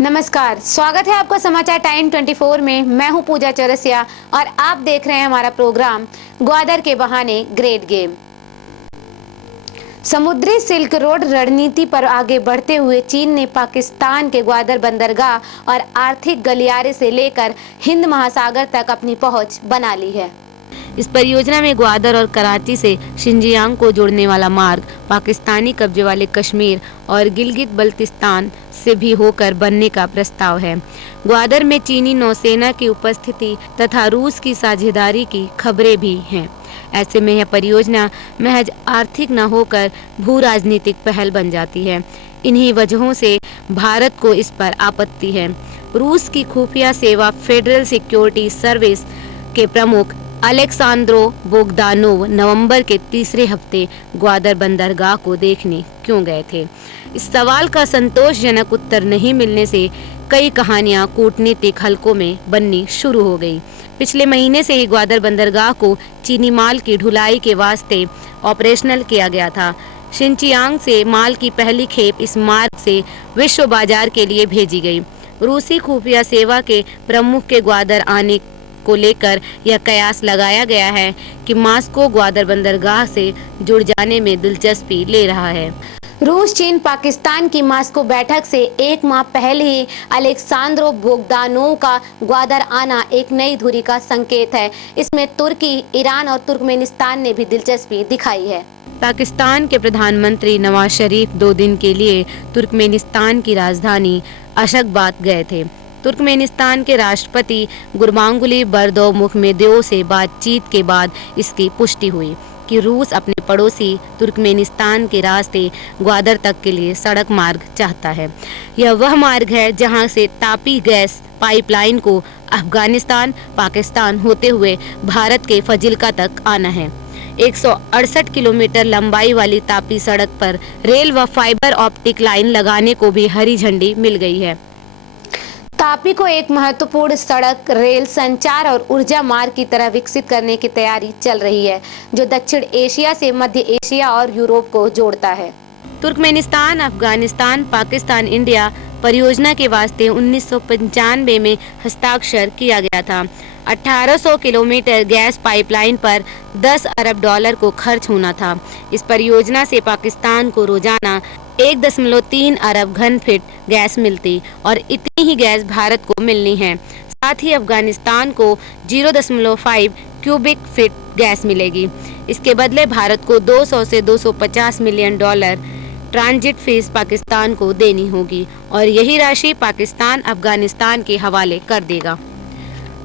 नमस्कार, स्वागत है आपका समाचार टाइम 24 में। मैं हूं पूजा चौरसिया और आप देख रहे हैं हमारा प्रोग्राम ग्वादर के बहाने ग्रेट गेम। समुद्री सिल्क रोड रणनीति पर आगे बढ़ते हुए चीन ने पाकिस्तान के ग्वादर बंदरगाह और आर्थिक गलियारे से लेकर हिंद महासागर तक अपनी पहुंच बना ली है। इस परियोजना में ग्वादर और कराची से शिनजियांग को जोड़ने वाला मार्ग पाकिस्तानी कब्जे वाले कश्मीर और गिलगित बल्तिस्तान से भी होकर बनने का प्रस्ताव है। ग्वादर में चीनी नौसेना की उपस्थिति तथा रूस की साझेदारी की खबरें भी हैं। ऐसे में यह परियोजना महज आर्थिक न होकर भू राजनीतिक पहल बन जाती है। इन्हीं वजहों से भारत को इस पर आपत्ति है। रूस की खुफिया सेवा फेडरल सिक्योरिटी सर्विस के प्रमुख अलेक्सांद्रो बोगदानोव नवंबर के तीसरे हफ्ते ग्वादर बंदरगाह को देखने क्यों गए थे? इस सवाल का संतोषजनक उत्तर नहीं मिलने से कई कहानियां कूटनीतिक हलकों में बननी शुरू हो गई। पिछले महीने से ही ग्वादर बंदरगाह को चीनी माल की ढुलाई के वास्ते ऑपरेशनल किया गया था। शिनजियांग से माल की पहली खेप इस मार्ग से विश्व बाजार के लिए भेजी गई। रूसी खुफिया सेवा के प्रमुख के ग्वादर आने को लेकर यह कयास लगाया गया है कि मॉस्को ग्वादर बंदरगाह से जुड़ जाने में दिलचस्पी ले रहा है। रूस चीन पाकिस्तान की मॉस्को बैठक से एक माह पहले ही अलेक्सांद्रो बोगदानोव का ग्वादर आना एक नई धुरी का संकेत है। इसमें तुर्की, ईरान और तुर्कमेनिस्तान ने भी दिलचस्पी दिखाई है। पाकिस्तान के प्रधानमंत्री नवाज शरीफ 2 दिन के लिए तुर्कमेनिस्तान की राजधानी अशगाबाद गए थे। तुर्कमेनिस्तान के राष्ट्रपति गुरबांगुली बर्दोमुखमेदोव से बातचीत के बाद इसकी पुष्टि हुई कि रूस अपने पड़ोसी तुर्कमेनिस्तान के रास्ते ग्वादर तक के लिए सड़क मार्ग चाहता है। यह वह मार्ग है जहां से तापी गैस पाइपलाइन को अफगानिस्तान, पाकिस्तान होते हुए भारत के फजिल्का तक आना है। 168 किलोमीटर लंबाई वाली तापी सड़क पर रेल व फाइबर ऑप्टिक लाइन लगाने को भी हरी झंडी मिल गई है। तापी को एक महत्वपूर्ण सड़क, रेल संचार और ऊर्जा मार्ग की तरह विकसित करने की तैयारी चल रही है, जो दक्षिण एशिया से मध्य एशिया और यूरोप को जोड़ता है। तुर्कमेनिस्तान, अफगानिस्तान, पाकिस्तान, इंडिया परियोजना के वास्ते 1995 में हस्ताक्षर किया गया था। 1800 किलोमीटर गैस पाइपलाइन पर $10 अरब को खर्च होना था। इस परियोजना से पाकिस्तान को रोजाना 1.3 अरब घन फीट गैस मिलती और इतनी ही गैस भारत को मिलनी है। साथ ही अफगानिस्तान को 0.5 क्यूबिक फीट गैस मिलेगी। इसके बदले भारत को 200 से $250 मिलियन ट्रांजिट फीस पाकिस्तान को देनी होगी और यही राशि पाकिस्तान अफगानिस्तान के हवाले कर देगा।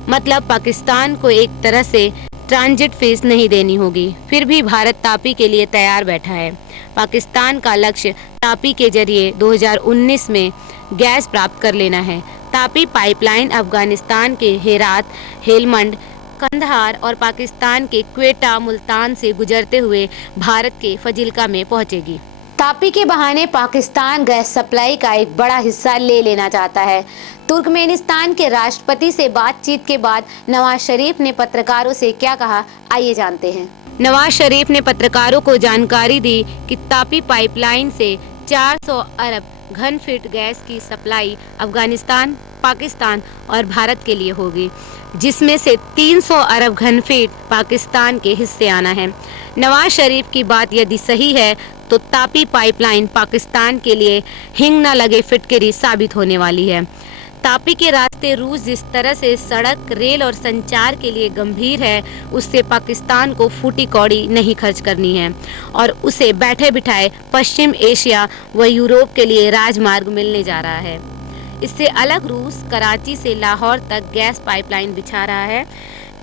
मतलब पाकिस्तान को एक तरह से ट्रांजिट फीस नहीं देनी होगी। फिर भी भारत तापी के लिए तैयार बैठा है। पाकिस्तान का लक्ष्य तापी के जरिए 2019 में गैस प्राप्त कर लेना है। तापी पाइपलाइन अफगानिस्तान के हेरात, हेलमंड, कंधार और पाकिस्तान के क्वेटा, मुल्तान से गुजरते हुए भारत के फजिल्का में पहुंचेगी। तापी के बहाने पाकिस्तान गैस सप्लाई का एक बड़ा हिस्सा ले लेना चाहता है। तुर्कमेनिस्तान के राष्ट्रपति से बातचीत के बाद नवाज शरीफ ने पत्रकारों से क्या कहा, आइए जानते हैं। नवाज शरीफ ने पत्रकारों को जानकारी दी कि तापी पाइपलाइन से 400 अरब घन फीट गैस की सप्लाई अफगानिस्तान, पाकिस्तान और भारत के लिए होगी, जिसमें से 300 अरब घन फीट पाकिस्तान के हिस्से आना है। नवाज शरीफ की बात यदि सही है तो तापी पाइपलाइन पाकिस्तान के लिए हिंग न लगे फिटकरी साबित होने वाली है। तापी के रास्ते रूस जिस तरह से सड़क, रेल और संचार के लिए गंभीर है, उससे पाकिस्तान को फूटी कौड़ी नहीं खर्च करनी है और उसे बैठे बिठाए पश्चिम एशिया व यूरोप के लिए राजमार्ग मिलने जा रहा है। इससे अलग रूस कराची से लाहौर तक गैस पाइपलाइन बिछा रहा है।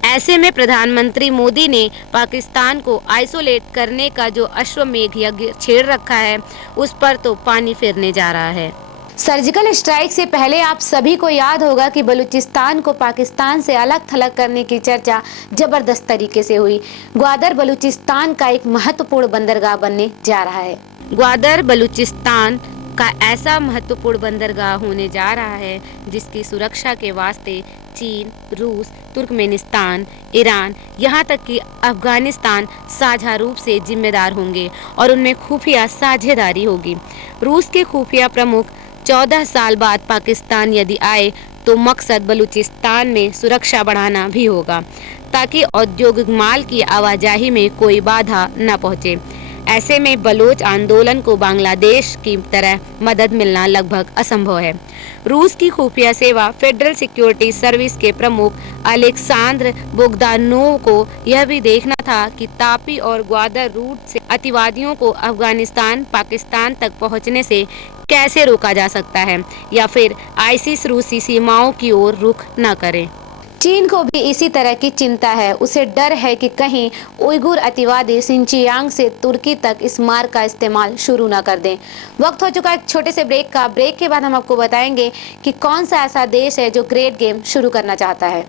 ऐसे में प्रधानमंत्री मोदी ने पाकिस्तान को आइसोलेट करने का जो अश्वमेघ यज्ञ छेड़ रखा है, उस पर तो पानी फिरने जा रहा है। सर्जिकल स्ट्राइक से पहले आप सभी को याद होगा कि बलूचिस्तान को पाकिस्तान से अलग थलग करने की चर्चा जबरदस्त तरीके से हुई। ग्वादर बलूचिस्तान का एक महत्वपूर्ण बंदरगाह बनने जा रहा है। ग्वादर बलूचिस्तान का ऐसा महत्वपूर्ण बंदरगाह होने जा रहा है जिसकी सुरक्षा के वास्ते चीन, रूस, तुर्कमेनिस्तान, ईरान, यहाँ तक कि अफगानिस्तान साझा रूप से जिम्मेदार होंगे और उनमें खुफिया साझेदारी होगी। रूस के खुफिया प्रमुख 14 साल बाद पाकिस्तान यदि आए तो मकसद बलूचिस्तान में सुरक्षा बढ़ाना भी होगा ताकि औद्योगिक माल की आवाजाही में कोई बाधा न पहुंचे। ऐसे में बलोच आंदोलन को बांग्लादेश की तरह मदद मिलना लगभग असंभव है। रूस की खुफिया सेवा फेडरल सिक्योरिटी सर्विस के प्रमुख अलेक्सांद्र बोगदानोव को यह भी देखना था कि तापी और ग्वादर रूट से अतिवादियों को अफगानिस्तान पाकिस्तान तक पहुंचने से कैसे रोका जा सकता है या फिर आईसिस रूसी सीमाओं की ओर रुख न करे। चीन को भी इसी तरह की चिंता है। उसे डर है कि कहीं उइगुर अतिवादी सिंचियांग से तुर्की तक इस मार्ग का इस्तेमाल शुरू न कर दें। वक्त हो चुका है एक छोटे से ब्रेक का। ब्रेक के बाद हम आपको बताएंगे कि कौन सा ऐसा देश है जो ग्रेट गेम शुरू करना चाहता है।